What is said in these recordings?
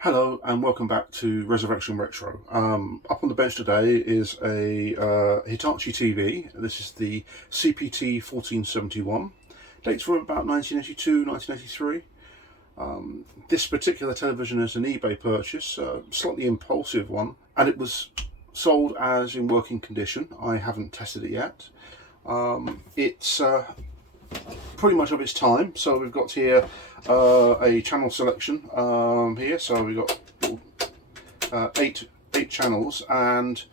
Hello and welcome back to Resurrection Retro. Up on the bench today is a Hitachi TV. This is the CPT 1471. Dates from about 1982, 1983. This particular television is an eBay purchase, a slightly impulsive one, and it was sold as in working condition. I haven't tested it yet. It's pretty much of its time. So we've got here a channel selection here. So we've got eight channels, and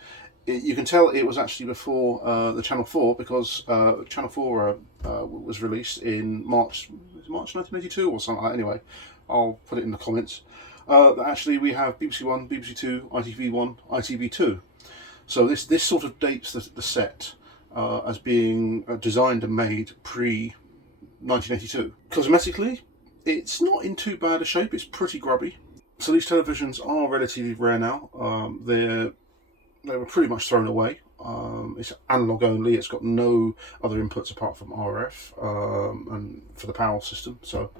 you can tell it was actually before the Channel 4 because Channel 4 was released in March 1982 or something like that. Anyway, I'll put it in the comments. Actually, we have BBC One, BBC Two, ITV1, ITV2. So this sort of dates the set as being designed and made pre 1982. Cosmetically, it's not in too bad a shape. It's pretty grubby. So these televisions are relatively rare now. They were pretty much thrown away. It's analog only. It's got no other inputs apart from RF and for the power system. So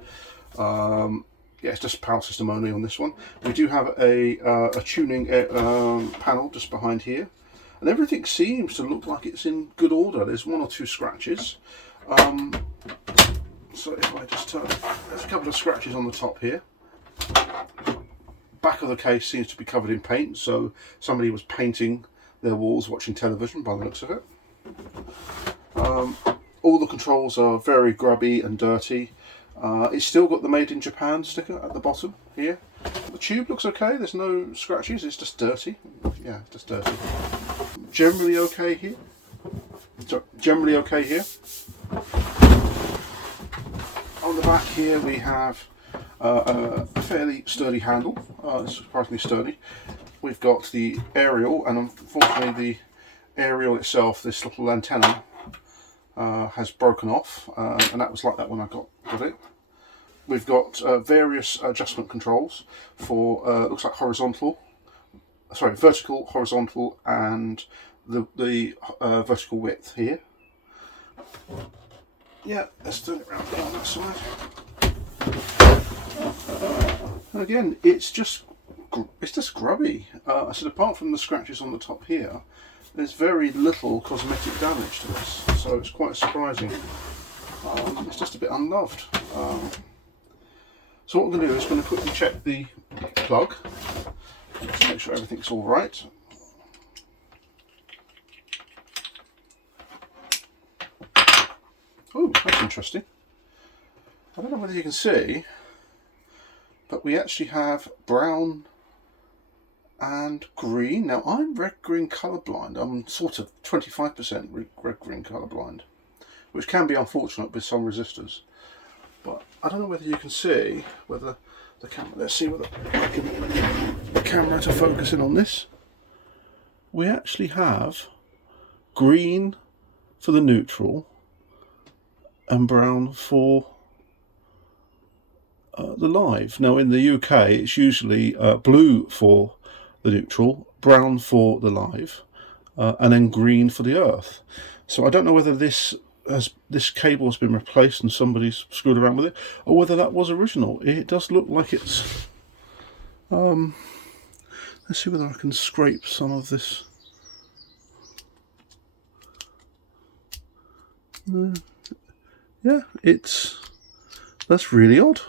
yeah, it's just power system only on this one. We do have a tuning panel just behind here, and everything seems to look like it's in good order. There's one or two scratches. So if I just turn, there's a couple of scratches on the top here. Back of the case seems to be covered in paint, so somebody was painting their walls watching television by the looks of it. All the controls are very grubby and dirty. It's still got the Made in Japan sticker at the bottom here. The tube looks okay, there's no scratches, it's just dirty. Yeah, just dirty. Generally okay here. Generally okay here. On the back here we have a fairly sturdy handle, surprisingly sturdy. We've got the aerial, and unfortunately the aerial itself, this little antenna, has broken off, and that was like that when I got it. We've got various adjustment controls for looks like vertical, horizontal, and the vertical width here. Yeah, let's turn it around on that side. And again, it's just grubby. I said apart from the scratches on the top here, there's very little cosmetic damage to this, so it's quite surprising. It's just a bit unloved. So what I'm going to do is going to quickly check the plug, just to make sure everything's all right. Oh, that's interesting. I don't know whether you can see, but we actually have brown and green. Now I'm red-green colourblind. I'm sort of 25% red-green colourblind, which can be unfortunate with some resistors. But I don't know whether you can see whether the camera. Let's see whether I can get the camera to focus in on this. We actually have green for the neutral and brown for the live. Now in the UK it's usually blue for the neutral, brown for the live, and then green for the earth. So I don't know whether this cable has been replaced and somebody's screwed around with it, or whether that was original. It does look like it's let's see whether I can scrape some of this. Yeah, that's really odd.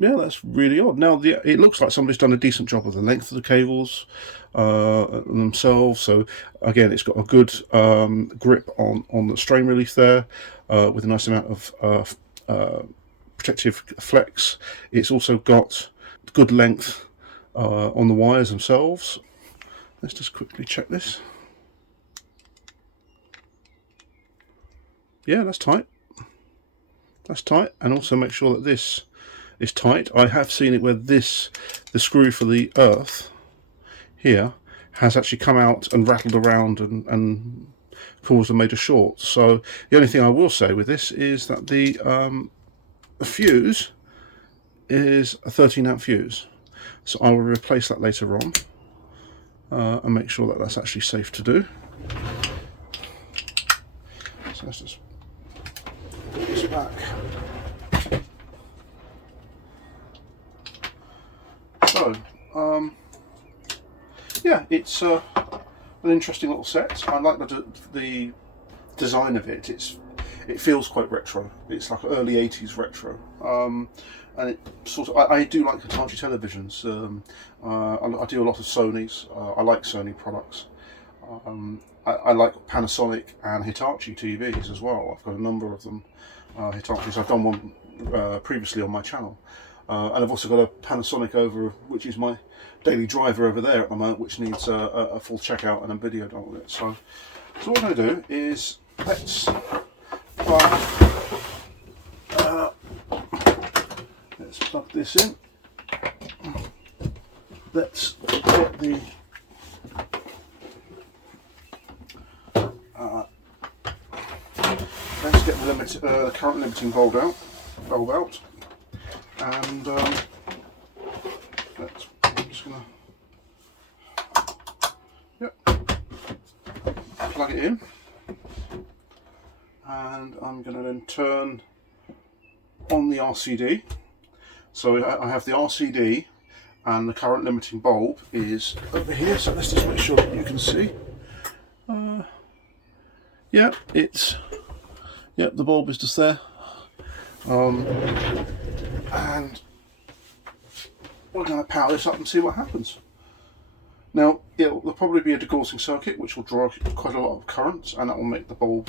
Yeah, that's really odd. Now, it looks like somebody's done a decent job of the length of the cables themselves. So again, it's got a good grip on the strain relief there, with a nice amount of protective flex. It's also got good length on the wires themselves. Let's just quickly check this. Yeah, that's tight. That's tight, and also make sure that this is tight. I have seen it where the screw for the earth here has actually come out and rattled around and caused a major short. So the only thing I will say with this is that the fuse is a 13 amp fuse. So I will replace that later on and make sure that that's actually safe to do. So let's just put this back. So, yeah, it's an interesting little set. I like the design of it. It feels quite retro. It's like early 80s retro. And it sort of, I do like Hitachi televisions. I do a lot of Sony's. I like Sony products. I like Panasonic and Hitachi TVs as well. I've got a number of them. Hitachis. I've done one previously on my channel. And I've also got a Panasonic over, which is my daily driver over there at the moment, which needs a full checkout and a video done with it. So what I'm going to do is let's plug this in. Let's get the the current limiting bulb out, and I'm just gonna plug it in, and I'm gonna then turn on the RCD. So I have the RCD, and the current limiting bulb is over here. So let's just make sure that you can see. Yeah, the bulb is just there. And we're going to power this up and see what happens. Now, there'll probably be a degaussing circuit which will draw quite a lot of current, and that will make the bulb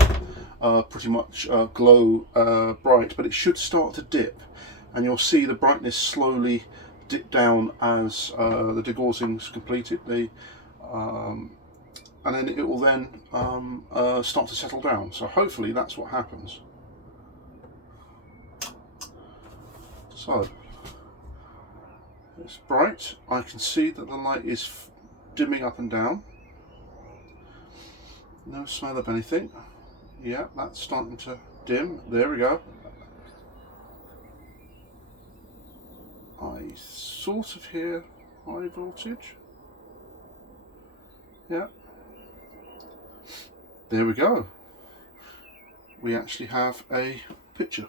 pretty much glow bright, but it should start to dip, and you'll see the brightness slowly dip down as the degaussing is completed. And then it will then start to settle down. So hopefully that's what happens. So it's bright. I can see that the light is dimming up and down. No smell of anything. Yeah, that's starting to dim. There we go. I sort of hear high voltage. Yeah. There we go. We actually have a picture.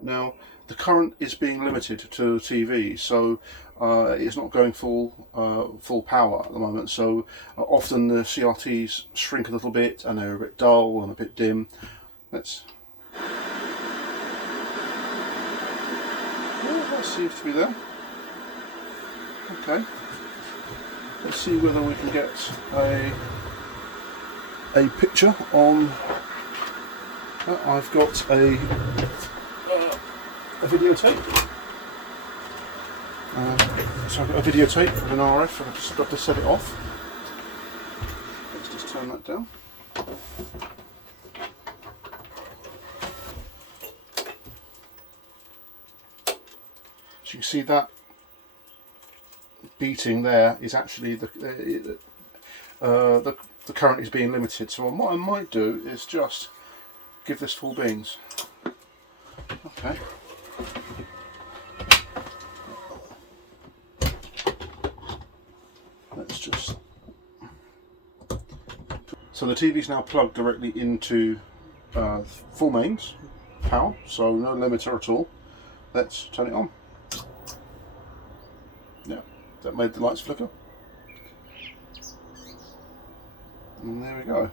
Now, the current is being limited to the TV, so it's not going full power at the moment. So often the CRTs shrink a little bit, and they're a bit dull and a bit dim. That seems to be there. Okay. Let's see whether we can get a picture on. I've got a videotape. So I've got a videotape with an RF, and I've just got to set it off. Let's just turn that down. So you can see that beating there is actually the current is being limited. So what I might do is just give this full beans. Okay. Let's just. So the TV is now plugged directly into full mains power, so no limiter at all. Let's turn it on. Yeah. That made the lights flicker. And there we go.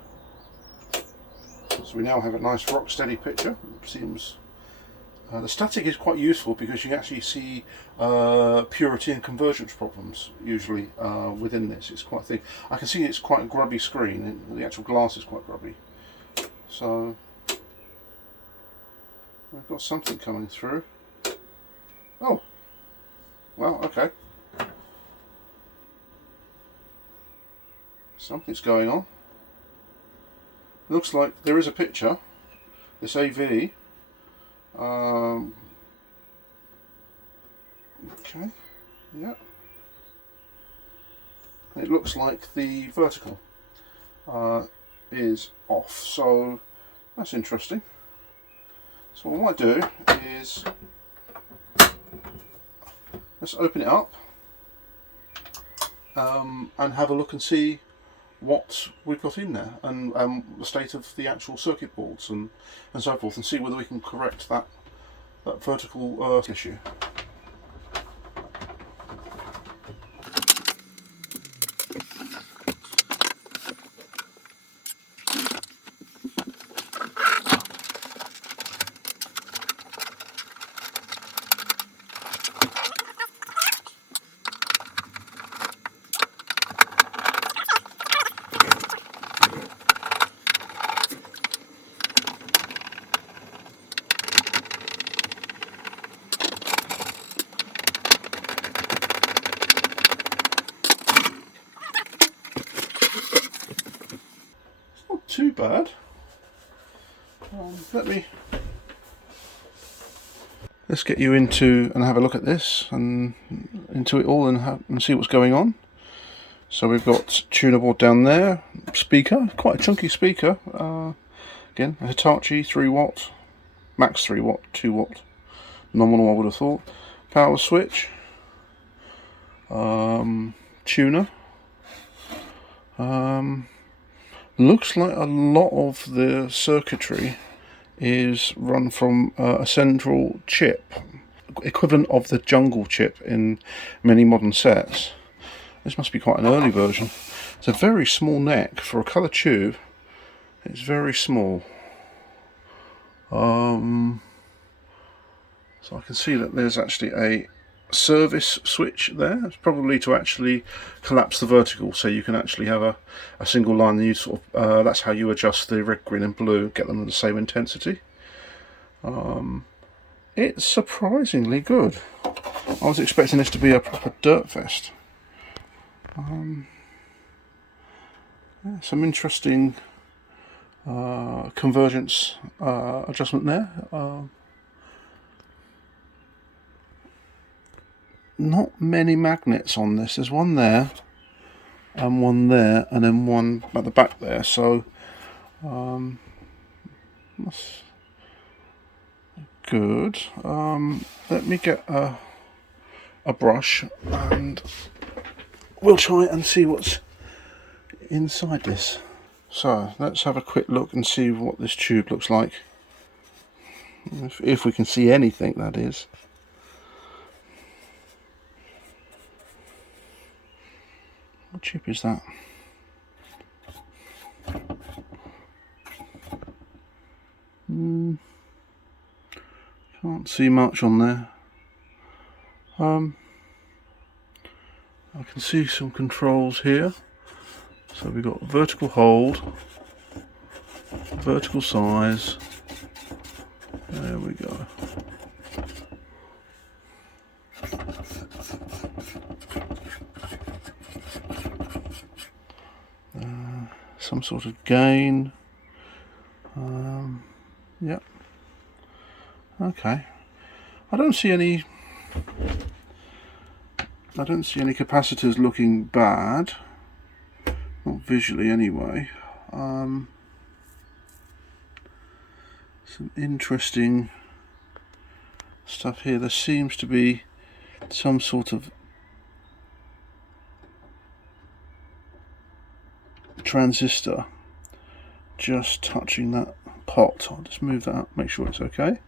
So we now have a nice rock steady picture. It seems the static is quite useful because you actually see purity and convergence problems usually within this. It's quite thick. I can see it's quite a grubby screen. The actual glass is quite grubby. So we've got something coming through. Oh, well, okay. Something's going on. Looks like there is a picture. This AV. Okay. Yeah. It looks like the vertical is off. So that's interesting. So what I might do is let's open it up and have a look and see what we've got in there, and the state of the actual circuit boards and so forth, and see whether we can correct that that vertical issue. Too bad. Let's get you into and have a look at this and into it all and see what's going on. So we've got tuner board down there, speaker, quite a chunky speaker. Again, a Hitachi 3W, max 3W, 2W, nominal I would have thought. Power switch, tuner. Looks like a lot of the circuitry is run from a central chip, equivalent of the jungle chip in many modern sets. This must be quite an early version. It's a very small neck for a colour tube. It's very small. So I can see that there's actually a service switch there. It's probably to actually collapse the vertical, so you can actually have a single line, and you sort of that's how you adjust the red, green and blue, get them at the same intensity. It's surprisingly good. I was expecting this to be a proper dirt fest. Some interesting convergence adjustment there. Not many magnets on this. There's one there and one there and then one at the back there, so that's good. Let me get a brush and we'll try and see what's inside this. So let's have a quick look and see what this tube looks like, if we can see anything, that is. What chip is that? Can't see much on there. I can see some controls here. So we've got vertical hold, vertical size. There we go. Some sort of gain. Yep. Okay. I don't see any capacitors looking bad. Not visually anyway. Some interesting stuff here. There seems to be some sort of transistor just touching that pot. I'll just move that up, make sure it's okay.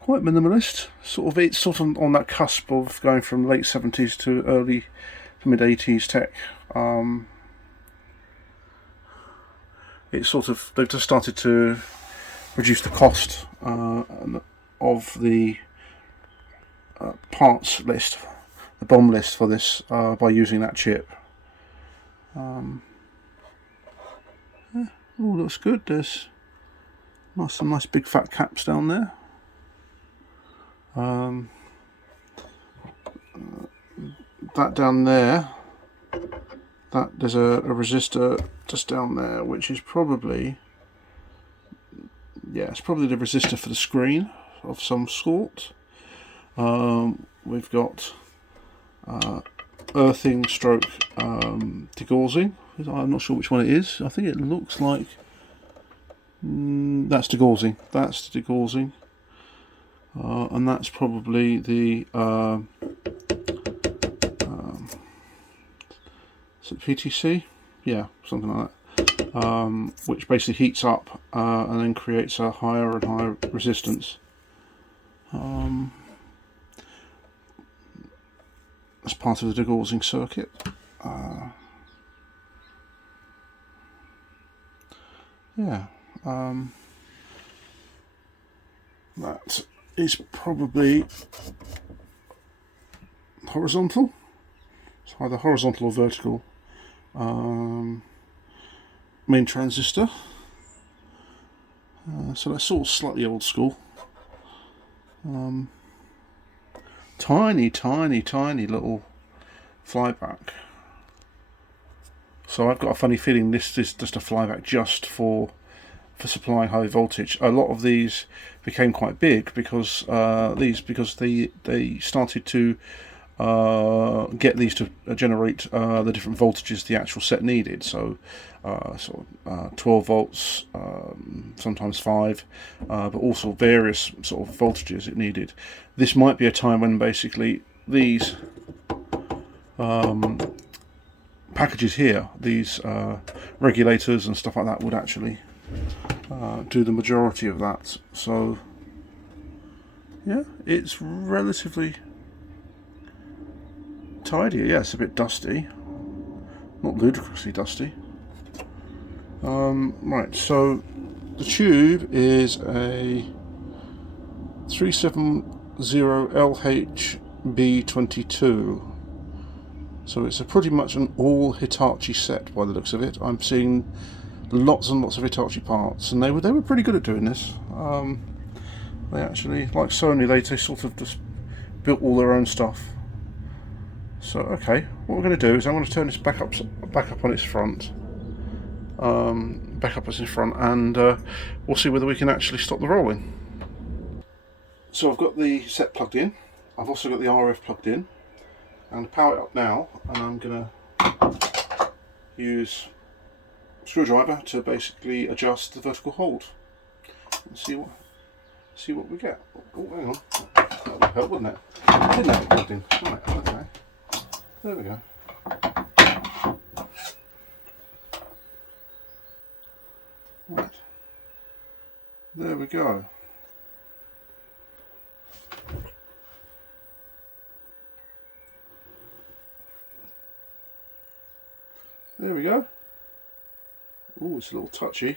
Quite minimalist, it's sort of on that cusp of going from late 70s to early to mid 80s tech. It's sort of, they've just started to reduce the cost of the parts list, the BOM list for this, by using that chip. Yeah, all looks good. There's some nice big fat caps down there. That down there, there's a resistor just down there, which is probably, yeah, it's probably the resistor for the screen of some sort. We've got earthing stroke degaussing. I'm not sure which one it is. I think it looks like that's degaussing. That's the degaussing, and that's probably the is it PTC? Yeah, something like that. which basically heats up and then creates a higher and higher resistance. As part of the degaussing circuit. Yeah, that is probably horizontal. It's either horizontal or vertical. Main transistor. So that's all slightly old school. Tiny little flyback. So I've got a funny feeling this is just a flyback just for supplying high voltage. A lot of these became quite big because they started to get these to generate the different voltages the actual set needed. So 12 volts, sometimes 5, but also various sort of voltages it needed. This might be a time when basically these packages here, these regulators and stuff like that, would actually do the majority of that. So yeah, it's relatively tidy. Yeah, it's a bit dusty, not ludicrously dusty. Right, so the tube is a 370LHB22. So it's pretty much an all Hitachi set by the looks of it. I'm seeing lots and lots of Hitachi parts, and they were pretty good at doing this. They actually, like Sony, they sort of just built all their own stuff. So okay, what we're going to do is I'm going to turn this back up on its front. Back up as in front, and we'll see whether we can actually stop the rolling. So I've got the set plugged in. I've also got the RF plugged in. I'm going to power it up now, and I'm going to use a screwdriver to basically adjust the vertical hold and see what we get. Oh, hang on, that would help, wouldn't it? I didn't have it plugged in. Right, okay. There we go. Right. There we go. There we go. Oh, it's a little touchy.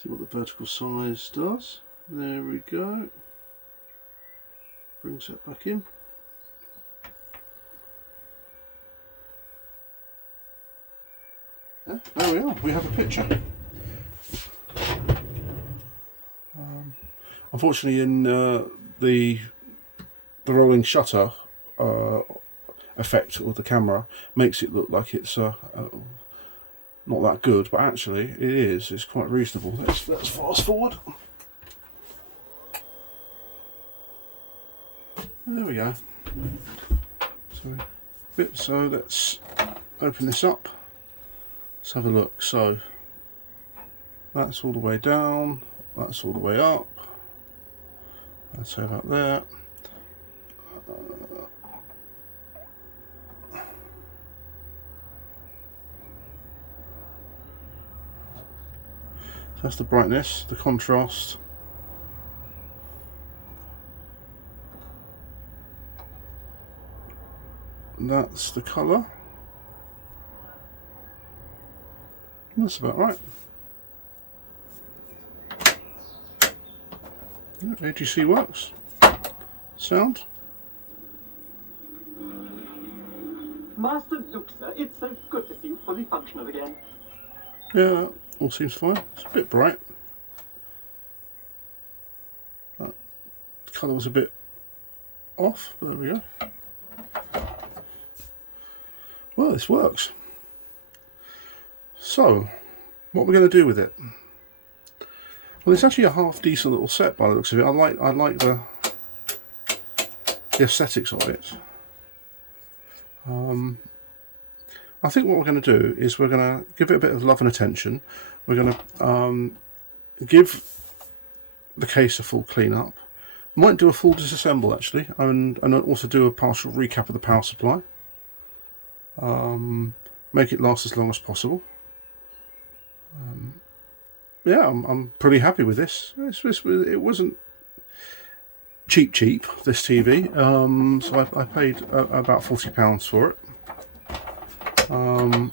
See what the vertical size does. There we go. Brings that back in. Yeah, there we are. We have a picture. Unfortunately, in the rolling shutter effect with the camera makes it look like it's not that good, but actually it is. It's quite reasonable. Let's fast forward. There we go. So let's open this up. Let's have a look. So that's all the way down. That's all the way up. Let's have that there. That's the brightness, the contrast. That's the colour. That's about right. HItachi works. Sound. Master Luxor, it's so good to see you fully functional again. Yeah, all seems fine. It's a bit bright. The colour was a bit off, but there we go. Well, this works. So, what we're going to do with it? Well, it's actually a half decent little set by the looks of it. I like the aesthetics of it. I think what we're going to do is we're going to give it a bit of love and attention. We're going to give the case a full clean up. Might do a full disassemble actually, and also do a partial recap of the power supply. Make it last as long as possible. Yeah, I'm pretty happy with this. It wasn't cheap, this TV. So I paid about £40 for it. And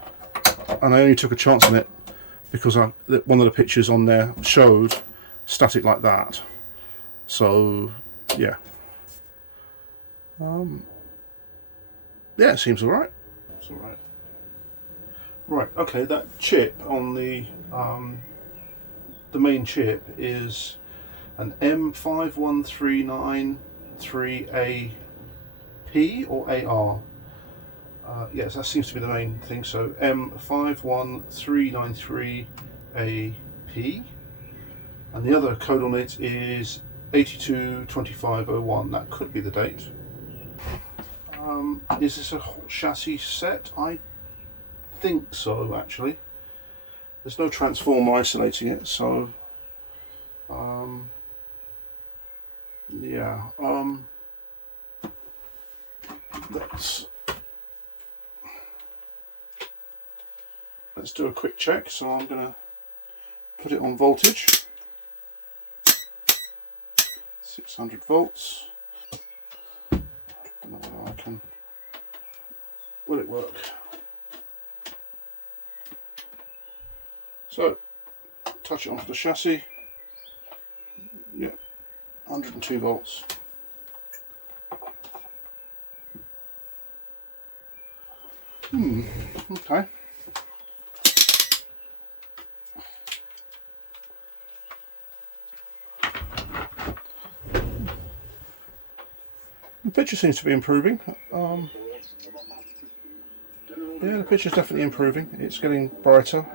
I only took a chance on it because one of the pictures on there showed static like that. So yeah, yeah, it seems all right. It's all right. Right, okay, that chip on the main chip is an M51393AP or AR. Yes, that seems to be the main thing. So M51393AP, and the other code on it is 822501. That could be the date. Is this a chassis set? I think so, actually. There's no transformer isolating it, so yeah. Let's do a quick check. So I'm gonna put it on voltage, 600 volts. I don't know whether I can. Will it work? So, touch it onto the chassis. Yeah, 102 volts. Okay. The picture seems to be improving. Yeah, the picture's definitely improving. It's getting brighter.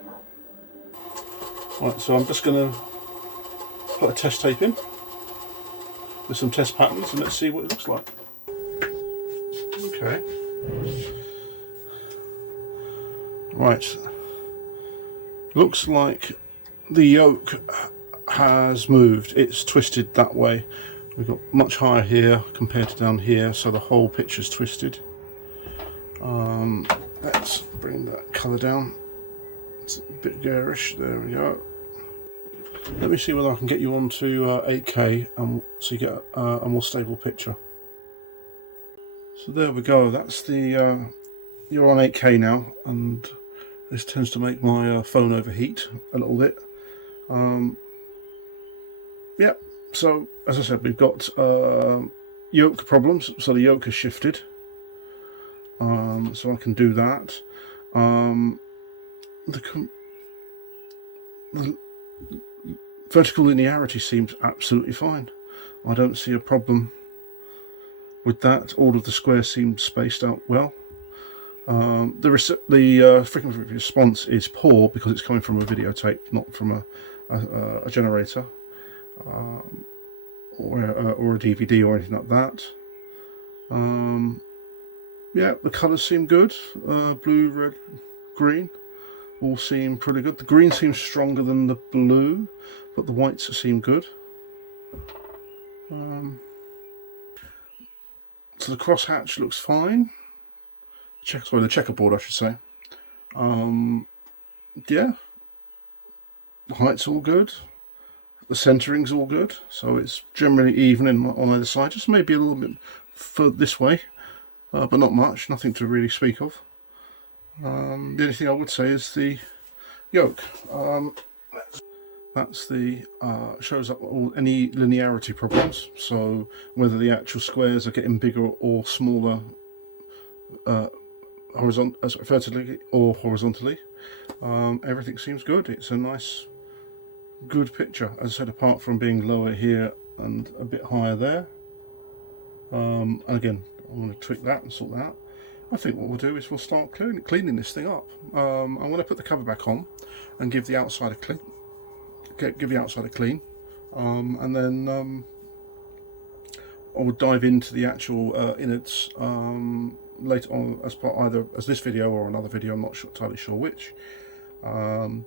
Right, so I'm just going to put a test tape in with some test patterns and let's see what it looks like. Okay. Right. Looks like the yoke has moved. It's twisted that way. We've got much higher here compared to down here, so the whole picture's twisted. Let's bring that colour down. It's a bit garish. There we go. Let me see whether I can get you onto 8K and so you get a more stable picture. So there we go. That's the you're on 8K now, and this tends to make my phone overheat a little bit. Yeah. So as I said, we've got yoke problems. So the yoke has shifted. So I can do that. The vertical linearity seems absolutely fine. I don't see a problem with that. All of the squares seem spaced out well. The frequency response is poor because it's coming from a videotape, not from a generator or a DVD or anything like that. Yeah, the colours seem good. Blue, red, green, all seem pretty good. The green seems stronger than the blue, but the whites seem good. So the crosshatch looks fine. The checkerboard, I should say. Yeah, the height's all good. The centering's all good, so it's generally even on either side. Just maybe a little bit further this way. But not much, nothing to really speak of. The only thing I would say is the yoke. That's the shows up any linearity problems. So whether the actual squares are getting bigger or smaller, vertically or horizontally, everything seems good. It's a nice, good picture. As I said, apart from being lower here and a bit higher there. And again, I'm going to tweak that and sort that out. I think what we'll do is we'll start cleaning this thing up. I'm going to put the cover back on and give the outside a clean. Give the outside a clean, and then I will dive into the actual innards later on as part either as this video or another video, I'm not entirely sure which, and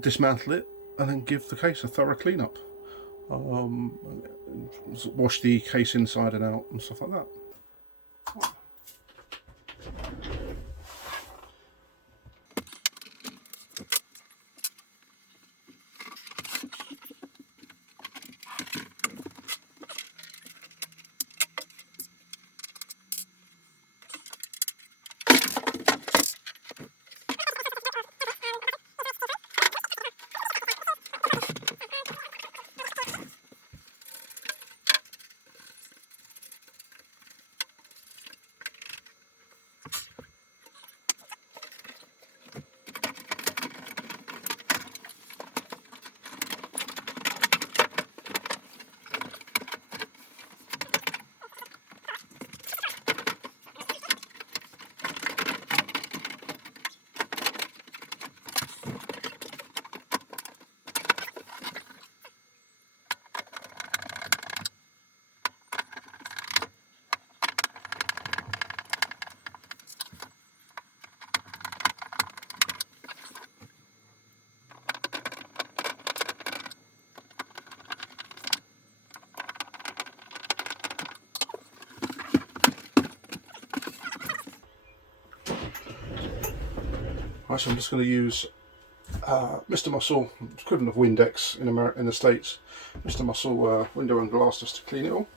dismantle it and then give the case a thorough clean up. Wash the case inside and out and stuff like that. Right, so I'm just going to use Mr. Muscle, equivalent of Windex in the States, Mr. Muscle window and glass, just to clean it all.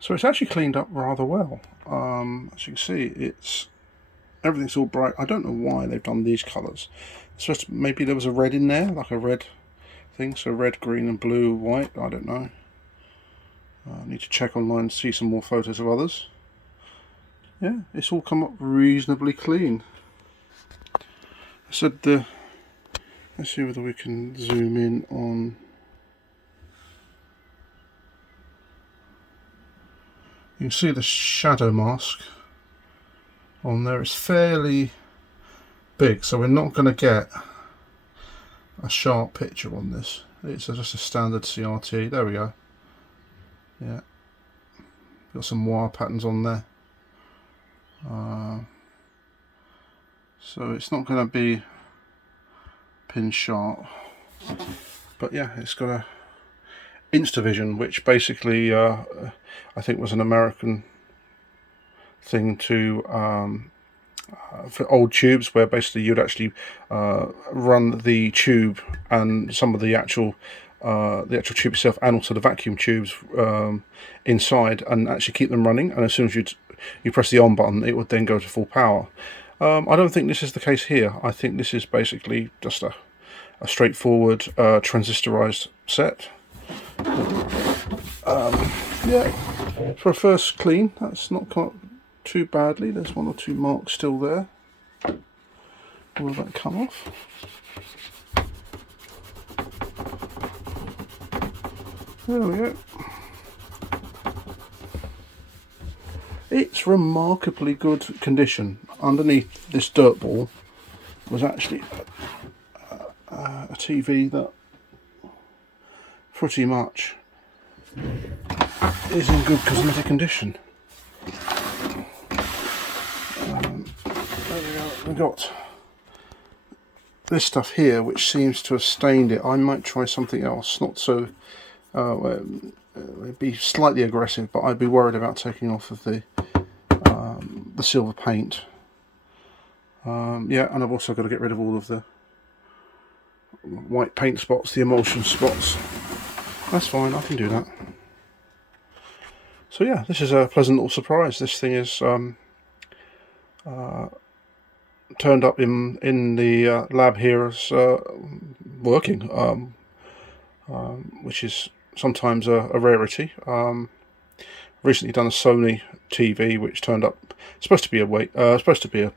So it's actually cleaned up rather well. As you can see, everything's all bright. I don't know why they've done these colours. It's just maybe there was a red in there, like a red thing. So red, green, and blue, white. I don't know. I need to check online and see some more photos of others. Yeah, it's all come up reasonably clean. I said let's see whether we can zoom in on. You can see the shadow mask on there. It's fairly big, so we're not going to get a sharp picture on this. It's just a standard CRT. There we go. Yeah, got some wire patterns on there. So it's not going to be pin sharp, but yeah, it's got a Instavision, which basically I think was an American thing to for old tubes, where basically you'd actually run the tube and some of the actual tube itself, and also the vacuum tubes inside, and actually keep them running. And as soon as you press the on button, it would then go to full power. I don't think this is the case here. I think this is basically just a straightforward transistorized set. Yeah, for a first clean, that's not come up too badly. There's one or two marks still there. Will that come off? There we go. It's remarkably good condition. Underneath this dirt ball was actually a TV that pretty much is in good cosmetic condition. There we go. We got this stuff here which seems to have stained it. I might try something else, not so it'd be slightly aggressive, but I'd be worried about taking off of the silver paint. Yeah, and I've also got to get rid of all of the white paint spots, the emulsion spots. That's fine, I can do that. So yeah, this is a pleasant little surprise. This thing is turned up in the lab here as working, which is sometimes a rarity. Recently done a Sony TV which turned up, supposed to be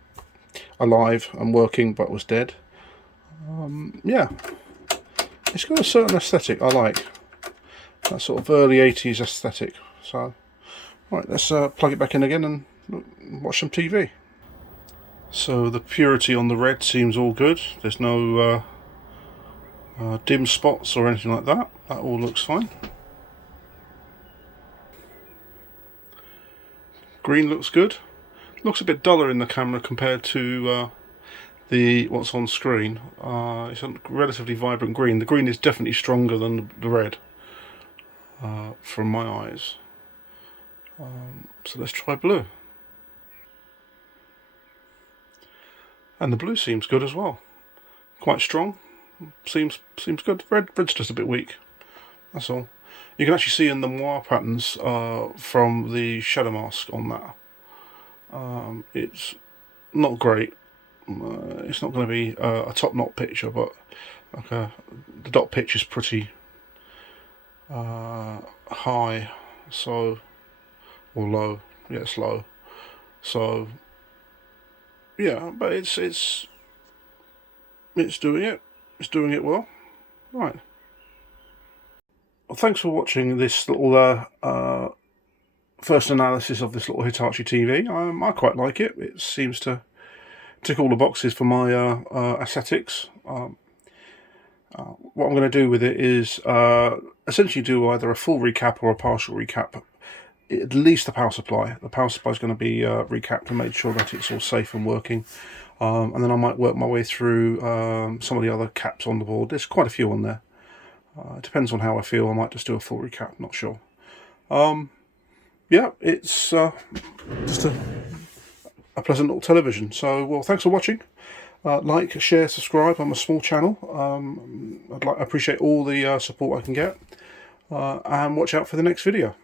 alive and working, but was dead. Yeah, it's got a certain aesthetic I like, that sort of early 80s aesthetic. So right, let's plug it back in again and watch some TV. So the purity on the red seems all good. There's no dim spots or anything like that. That all looks fine. Green looks good. Looks a bit duller in the camera compared to what's on screen. It's a relatively vibrant green. The green is definitely stronger than the red from my eyes. So let's try blue. And the blue seems good as well. Quite strong. Seems good. Red's just a bit weak. That's all. You can actually see in the moire patterns from the shadow mask on that. It's not great. It's not going to be a top knot picture, but like the dot pitch is pretty high, so, or low. Yeah, it's low. So yeah, but it's doing it. It's doing it well. Right. Well, thanks for watching this little first analysis of this little Hitachi TV. I quite like it. It seems to tick all the boxes for my aesthetics. What I'm going to do with it is essentially do either a full recap or a partial recap. At least the power supply. The power supply is going to be recapped and made sure that it's all safe and working. And then I might work my way through some of the other caps on the board. There's quite a few on there. It depends on how I feel. I might just do a full recap, not sure. Yeah, it's just a pleasant little television. So, well, thanks for watching. Like, share, subscribe. I'm a small channel. I appreciate all the support I can get. And watch out for the next video.